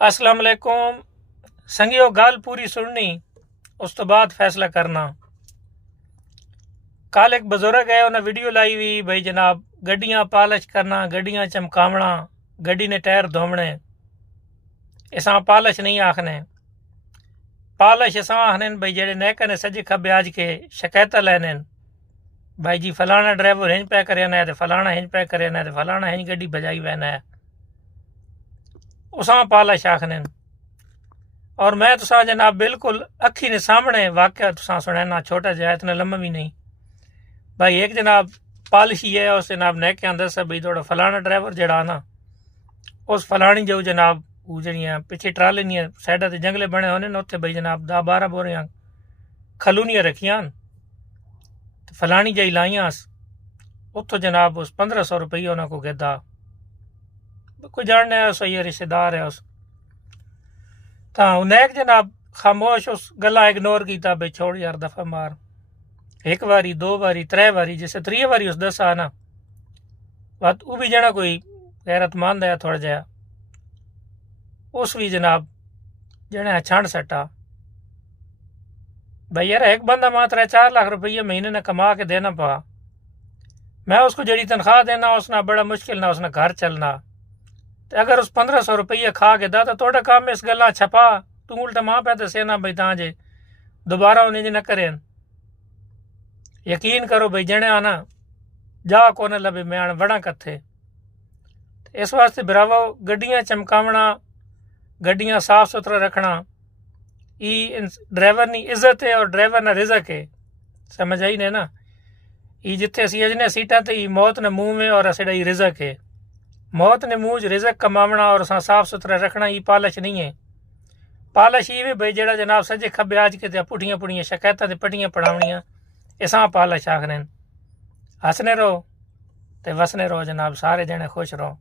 अस्सलाम वालेकुम संगियो, गल पूरी सुननी उस तो बाद फैसला करना। कल एक बजुर्ग है, उन्हें वीडियो लाई हुई भाई जनाब गड्डियां पालिश करना, गड्डियां चमकावना, गड्डी ने टायर धोवने, इसा पालिश नहीं आखने। पालिश इसा आखने भाई जेड़े नेक ने सजे खब्बे आज के शिकायत लेने भाई जी फलाना ड्राइवर हिंज पे करे ना, फलाना हिंज पे करे ना, फलाना हिंज गड्डी बजाई वैना है, उसा पालिश आखने। और मैं तुसा जनाब बिल्कुल अखी ने सामने वाकया तुसा सुनैना, छोटा जहा इतना लम्बा भी नहीं भाई। एक जनाब पालिश ही है, उस जनाब नेक के अंदर से भाई थोड़ा फलाना ड्राइवर जड़ा ना, उस फलानी जो जनाब वो जड़ियाँ पिछे ट्राले नहीं साइडा ते जंगले बने होने उत्थे भाई जनाब 10-12 बोरियां खलूनियाँ रखियां, फलानी जही लाइयां, उत्थों जनाब उस 1500 रुपये उन्होंने को गिदा। कोई जानने है उस ये रिश्तेदार है उस तो नेक जनाब खामोश उस गला इग्नोर किया भाई छोड़ यार दफा मार। एक बारी 2 बारी 3 बारी जिसे 3 बारी उस दसा ना बात वो भी जना कोई गैरतमंद है थोड़ा जहा, उस भी जनाब जने छंड सटा भाई यार एक बंदा मात्र 4 लाख रुपये महीने ने कमा के देना पा, मैं उसको जड़ी तनख्वाह देना उसना बड़ा मुश्किल ना उसने घर चलना। तो अगर उस 1500 रुपये खा के दा तो थोड़ा काम इस गल्ला छपा तू उल्टा मां पे दसे ना भाई ताजे दोबारा उन्हें न करें। यकीन करो भाई जने आना जा को न लभे मैं आन वड़ा कथे। इस वास्ते बिरावो गड्डियां चमकावना, गड्डियां साफ सुथरा रखना ड्राइवर की इज्जत है और ड्राइवर ना रिजक है। समझ आई ने ना, ये जिथे असी अजने सीटा ते मौत ने मुँह में और असेड़ा रिजक है। मौत ने मुँह रिजक कमावना और असा साफ सुथरा रखना ये पालिश नहीं है। पालिश ये भी भाई जेड़ा जनाब सजे खब्बे आज के पुठियां पुठियां शिकायतां ते पट्टियां पढ़ावनियां, इसा पालिश आखने। हसने रहो ते वसने रहो जनाब, सारे जने खुश रहो।